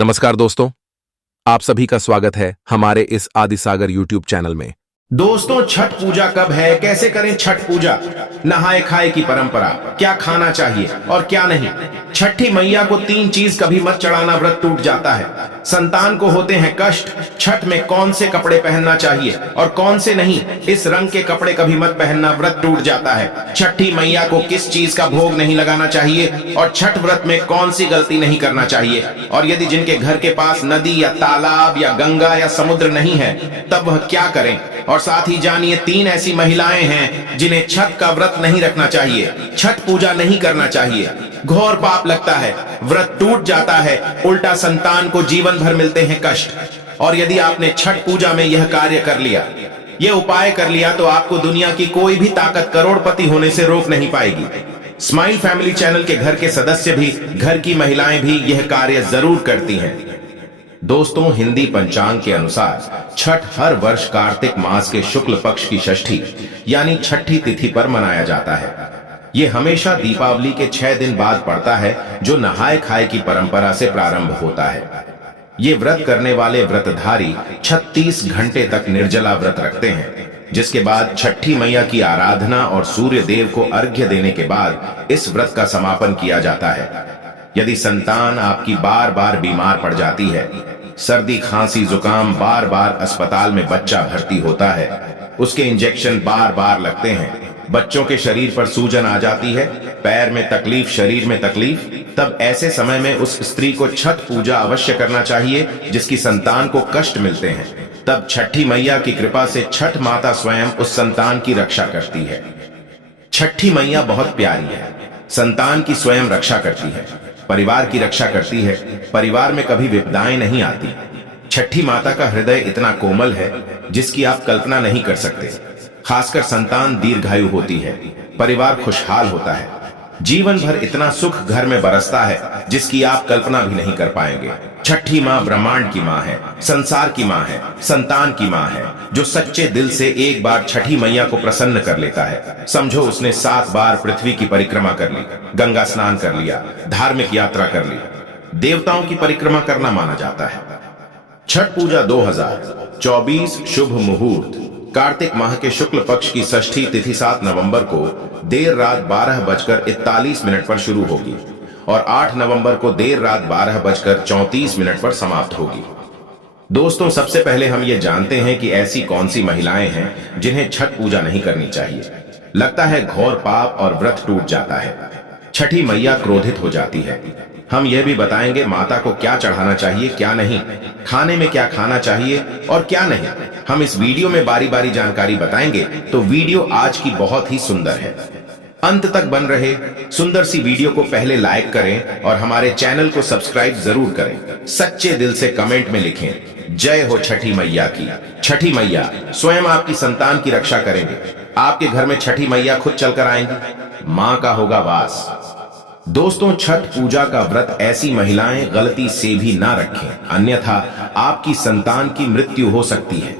नमस्कार दोस्तों, आप सभी का स्वागत है हमारे इस आदिसागर यूट्यूब चैनल में। दोस्तों, छठ पूजा कब है? कैसे करें छठ पूजा? नहाए खाए की परंपरा, क्या खाना चाहिए और क्या नहीं। छठी मैया को 3 चीज कभी मत चढ़ाना, व्रत टूट जाता है। संतान को होते हैं कष्ट। छठ में कौन से कपड़े पहनना चाहिए और कौन से नहीं, इस रंग के कपड़े कभी मत पहनना, व्रत टूट जाता है। छठी मैया को किस चीज का भोग नहीं लगाना चाहिए और छठ व्रत में कौन सी गलती नहीं करना चाहिए। और यदि जिनके घर के पास नदी या तालाब या गंगा या समुद्र नहीं है, तब वह क्या करें। और साथ ही जानिए 3 ऐसी महिलाएं हैं जिन्हें छठ का व्रत नहीं रखना चाहिए, छठ पूजा नहीं करना चाहिए। घोर पाप लगता है, व्रत टूट जाता है, उल्टा संतान को जीवन भर मिलते हैं कष्ट। और यदि आपने छठ पूजा में यह कार्य कर लिया, यह उपाय कर लिया, तो आपको दुनिया की कोई भी ताकत करोड़पति होने से रोक नहीं पाएगी। स्माइल फैमिली चैनल के घर के सदस्य भी, घर की महिलाएं भी यह कार्य जरूर करती हैं। दोस्तों, हिंदी पंचांग के अनुसार छठ हर वर्ष कार्तिक मास के शुक्ल पक्ष की षष्ठी यानी छठी तिथि पर मनाया जाता है। यह हमेशा दीपावली के 6 दिन बाद पड़ता है, जो नहाए खाए की परंपरा से प्रारंभ होता है। ये व्रत करने वाले व्रतधारी 36 घंटे तक निर्जला व्रत रखते हैं, जिसके बाद छठी मैया की आराधना और सूर्य देव को अर्घ्य देने के बाद इस व्रत का समापन किया जाता है। यदि संतान आपकी बार बार बीमार पड़ जाती है, सर्दी खांसी जुकाम, बार बार अस्पताल में बच्चा भर्ती होता है, उसके इंजेक्शन बार बार लगते हैं, बच्चों के शरीर पर सूजन आ जाती है, पैर में तकलीफ, शरीर में तकलीफ, तब ऐसे समय में उस स्त्री को छठ पूजा अवश्य करना चाहिए जिसकी संतान को कष्ट मिलते हैं। तब छठी मैया की कृपा से छठ माता स्वयं उस संतान की रक्षा करती है। छठी मैया बहुत प्यारी है, संतान की स्वयं रक्षा करती है, परिवार की रक्षा करती है, परिवार में कभी विपदाएं नहीं आती। छठी माता का हृदय इतना कोमल है जिसकी आप कल्पना नहीं कर सकते। खासकर संतान दीर्घायु होती है, परिवार खुशहाल होता है, जीवन भर इतना सुख घर में बरसता है जिसकी आप कल्पना भी नहीं कर पाएंगे। छठी माँ ब्रह्मांड की माँ है, संसार की माँ है, संतान की माँ है, जो सच्चे दिल से एक बार छठी मैया को प्रसन्न कर लेता है। समझो उसने 7 बार पृथ्वी की परिक्रमा कर ली, गंगा स्नान कर लिया, धार्मिक यात्रा कर ली, देवताओं की परिक्रमा करना माना जाता है। छठ पूजा 2024 शुभ मुहूर्त कार्तिक माह के शुक्ल पक्ष की षष्ठी तिथि 7 नवंबर को देर रात 12:41 पर शुरू होगी और 8 नवंबर को देर रात 12:34 पर समाप्त होगी। दोस्तों, सबसे पहले हम ये जानते हैं कि ऐसी कौन सी महिलाएं हैं जिन्हें छठ पूजा नहीं करनी चाहिए। लगता है घोर पाप और व्रत टूट जाता है, छठी मैया क्रोधित हो जाती है। हम यह भी बताएंगे माता को क्या चढ़ाना चाहिए, क्या नहीं, खाने में क्या खाना चाहिए और क्या नहीं। हम इस वीडियो में बारी बारी जानकारी बताएंगे, तो वीडियो आज की बहुत ही सुंदर है। अंत तक बन रहे। सुंदर सी वीडियो को पहले लाइक करें और हमारे चैनल को सब्सक्राइब जरूर करें। सच्चे दिल से कमेंट में लिखें, जय हो छठी मैया की। छठी मैया स्वयं आपकी संतान की रक्षा करेंगे। आपके घर में छठी मैया खुद चलकर आएंगी, मां का होगा वास। दोस्तों, छठ पूजा का व्रत ऐसी महिलाएं गलती से भी ना रखें, अन्यथा आपकी संतान की मृत्यु हो सकती है,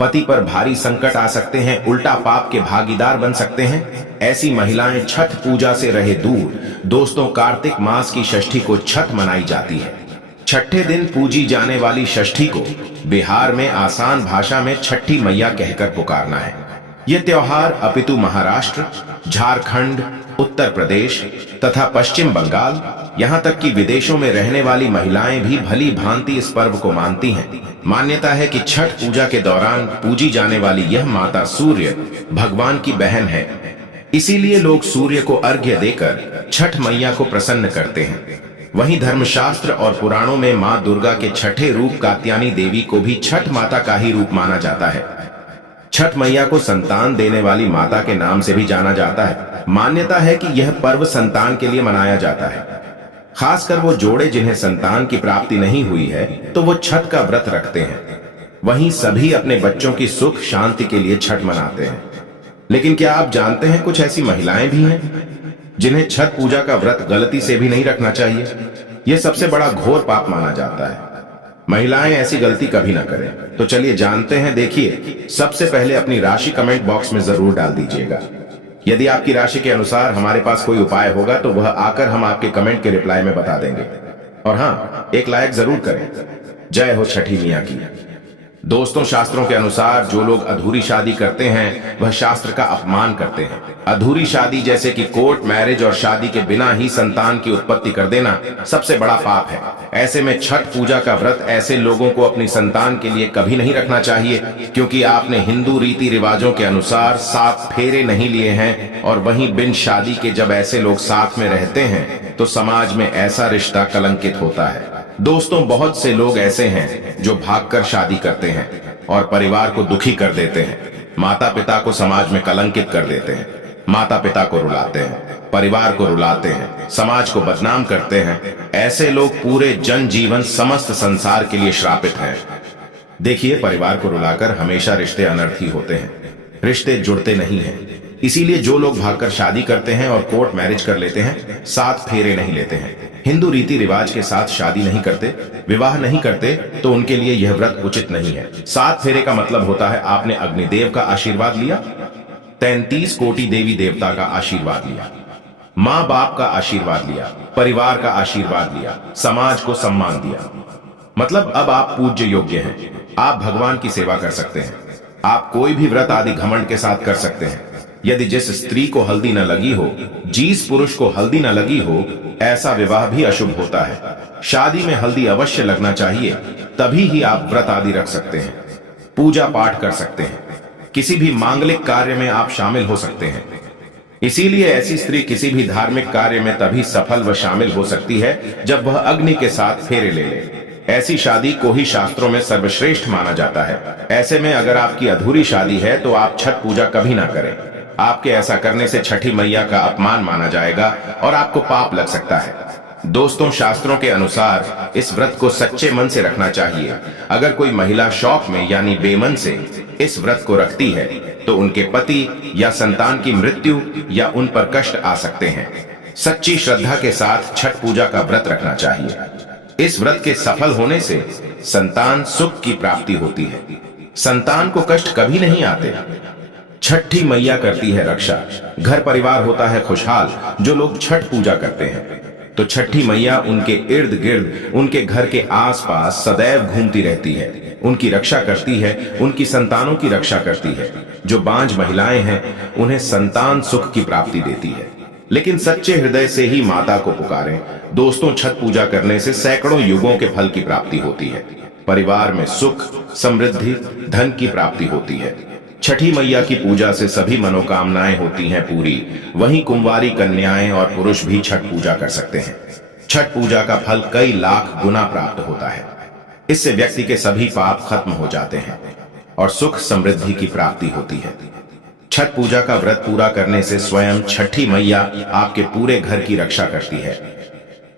पति पर भारी संकट आ सकते हैं, उल्टा पाप के भागीदार बन सकते हैं। ऐसी महिलाएं छठ पूजा से रहे दूर। दोस्तों, कार्तिक मास की षष्ठी को छठ मनाई जाती है। छठे दिन पूजी जाने वाली षष्ठी को बिहार में आसान भाषा में छठी मैया कहकर पुकारना है। यह त्योहार अपितु महाराष्ट्र, झारखंड, उत्तर प्रदेश तथा पश्चिम बंगाल, यहां तक कि विदेशों में रहने वाली महिलाएं भी भली भांति इस पर्व को मानती हैं। मान्यता है कि छठ पूजा के दौरान पूजी जाने वाली यह माता सूर्य भगवान की बहन है, इसीलिए लोग सूर्य को अर्घ्य देकर छठ मैया को प्रसन्न करते हैं। वहीं धर्मशास्त्र और पुराणों में मां दुर्गा के छठे रूप कात्यायनी देवी को भी छठ माता का ही रूप माना जाता है। छठ मैया को संतान देने वाली माता के नाम से भी जाना जाता है। मान्यता है कि यह पर्व संतान के लिए मनाया जाता है। खासकर वो जोड़े जिन्हें संतान की प्राप्ति नहीं हुई है, तो वो छठ का व्रत रखते हैं। वहीं सभी अपने बच्चों की सुख शांति के लिए छठ मनाते हैं। लेकिन क्या आप जानते हैं कुछ ऐसी महिलाएं भी हैं जिन्हें छठ पूजा का व्रत गलती से भी नहीं रखना चाहिए। यह सबसे बड़ा घोर पाप माना जाता है। महिलाएं ऐसी गलती कभी ना करें। तो चलिए जानते हैं। देखिए, सबसे पहले अपनी राशि कमेंट बॉक्स में जरूर डाल दीजिएगा। यदि आपकी राशि के अनुसार हमारे पास कोई उपाय होगा तो वह आकर हम आपके कमेंट के रिप्लाई में बता देंगे। और हाँ, एक लायक जरूर करें। जय हो छठी मियाँ की। दोस्तों, शास्त्रों के अनुसार जो लोग अधूरी शादी करते हैं वह शास्त्र का अपमान करते हैं। अधूरी शादी जैसे कि कोर्ट मैरिज और शादी के बिना ही संतान की उत्पत्ति कर देना सबसे बड़ा पाप है। ऐसे में छठ पूजा का व्रत ऐसे लोगों को अपनी संतान के लिए कभी नहीं रखना चाहिए, क्योंकि आपने हिंदू रीति रिवाजों के अनुसार 7 फेरे नहीं लिए हैं। और वहीं बिन शादी के जब ऐसे लोग साथ में रहते हैं तो समाज में ऐसा रिश्ता कलंकित होता है। दोस्तों, बहुत से लोग ऐसे हैं जो भागकर शादी करते हैं और परिवार को दुखी कर देते हैं। माता पिता को समाज में कलंकित कर देते हैं, माता पिता को रुलाते हैं, परिवार को रुलाते हैं, समाज को बदनाम करते हैं। ऐसे लोग पूरे जनजीवन समस्त संसार के लिए श्रापित हैं। देखिए, परिवार को रुलाकर हमेशा रिश्ते अनर्थी होते हैं, रिश्ते जुड़ते नहीं हैं। इसीलिए जो लोग भागकर शादी करते हैं और कोर्ट मैरिज कर लेते हैं, 7 फेरे नहीं लेते हैं, हिंदू रीति रिवाज के साथ शादी नहीं करते, विवाह नहीं करते, तो उनके लिए यह व्रत उचित नहीं है। 7 फेरे का मतलब होता है आपने अग्निदेव का आशीर्वाद लिया, 33 कोटि देवी देवता का आशीर्वाद लिया, माँ बाप का आशीर्वाद लिया, परिवार का आशीर्वाद लिया, समाज को सम्मान दिया। मतलब अब आप पूज्य योग्य हैं, आप भगवान की सेवा कर सकते हैं, आप कोई भी व्रत आदि घमंड के साथ कर सकते हैं। यदि जिस स्त्री को हल्दी न लगी हो, जिस पुरुष को हल्दी न लगी हो, ऐसा विवाह भी अशुभ होता है। शादी में हल्दी अवश्य लगना चाहिए, तभी ही आप व्रत आदि रख सकते हैं, पूजा पाठ कर सकते हैं, किसी भी मांगलिक कार्य में आप शामिल हो सकते हैं। इसीलिए ऐसी स्त्री किसी भी धार्मिक कार्य में तभी सफल व शामिल हो सकती है जब वह अग्नि के साथ फेरे ले ले। ऐसी शादी को ही शास्त्रों में सर्वश्रेष्ठ माना जाता है। ऐसे में अगर आपकी अधूरी शादी है तो आप छठ पूजा कभी ना करें। आपके ऐसा करने से छठी मैया का अपमान माना जाएगा और आपको पाप लग सकता है। दोस्तों, शास्त्रों के अनुसार इस व्रत को सच्चे मन से रखना चाहिए। अगर कोई महिला शौक में यानी बेमन से इस व्रत को रखती है तो उनके पति या संतान की मृत्यु या उन पर कष्ट आ सकते हैं। सच्ची श्रद्धा के साथ छठ पूजा का व्रत रखना चाहिए। इस व्रत के सफल होने से संतान सुख की प्राप्ति होती है, संतान को कष्ट कभी नहीं आते। छठी मैया करती है रक्षा, घर परिवार होता है खुशहाल जो लोग छठ पूजा करते हैं। तो छठी मैया उनके इर्द गिर्द, उनके घर के आसपास सदैव घूमती रहती है, उनकी रक्षा करती है, उनकी संतानों की रक्षा करती है। जो बांझ महिलाएं हैं उन्हें संतान सुख की प्राप्ति देती है। लेकिन सच्चे हृदय से ही माता को पुकारें। दोस्तों, छठ पूजा करने से सैकड़ों युगों के फल की प्राप्ति होती है। परिवार में सुख, समृद्धि, धन की प्राप्ति होती है। छठी मैया की पूजा से सभी मनोकामनाएं होती हैं पूरी। वहीं कुंवारी कन्याएं और पुरुष भी छठ पूजा कर सकते हैं। छठ पूजा का फल कई लाख गुना प्राप्त होता है। इससे व्यक्ति के सभी पाप खत्म हो जाते हैं और सुख समृद्धि की प्राप्ति होती है। छठ पूजा का व्रत पूरा करने से स्वयं छठी मैया आपके पूरे घर की रक्षा करती है।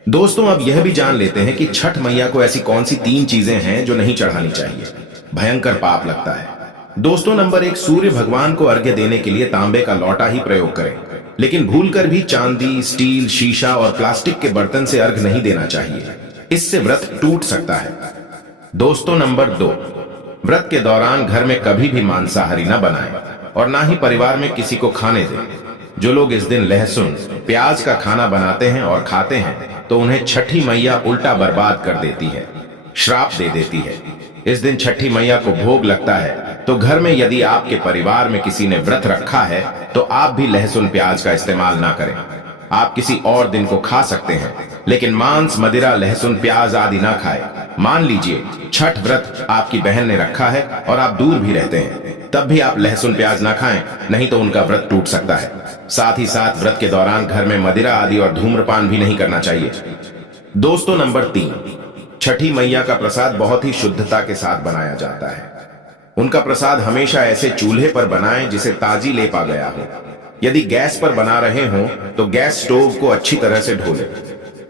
दोस्तों, अब यह भी जान लेते हैं कि छठ मैया को ऐसी कौन सी 3 चीजें हैं जो नहीं चढ़ानी चाहिए, भयंकर पाप लगता है। दोस्तों, नंबर 1, सूर्य भगवान को अर्घ्य देने के लिए तांबे का लौटा ही प्रयोग करें, लेकिन भूलकर भी चांदी, स्टील, शीशा और प्लास्टिक के बर्तन से अर्घ्य नहीं देना चाहिए, इससे व्रत टूट सकता है। दोस्तों, नंबर 2, व्रत के दौरान घर में कभी भी मांसाहारी न बनाएं और ना ही परिवार में किसी को खाने दें। जो लोग इस दिन लहसुन, प्याज का खाना बनाते हैं और खाते हैं तो उन्हें छठी मैया उल्टा बर्बाद कर देती है, श्राप दे देती है। इस दिन छठी मैया को भोग लगता है, तो घर में यदि आपके परिवार में किसी ने व्रत रखा है तो आप भी लहसुन प्याज का इस्तेमाल ना करें। आप किसी और दिन को खा सकते हैं, लेकिन मांस, मदिरा, लहसुन, प्याज आदि ना खाएं। मान लीजिए छठ व्रत आपकी बहन ने रखा है और आप दूर भी रहते हैं, तब भी आप लहसुन प्याज ना खाएं, नहीं तो उनका व्रत टूट सकता है। साथ ही साथ व्रत के दौरान घर में मदिरा आदि और धूम्रपान भी नहीं करना चाहिए। दोस्तों, नंबर 3, छठी मैया का प्रसाद बहुत ही शुद्धता के साथ बनाया जाता है। उनका प्रसाद हमेशा ऐसे चूल्हे पर बनाएं जिसे ताजी लेपा गया हो। यदि गैस पर बना रहे हो तो गैस स्टोव को अच्छी तरह से धो लें।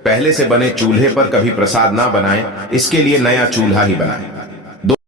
पहले से बने चूल्हे पर कभी प्रसाद ना बनाएं, इसके लिए नया चूल्हा ही बनाएं।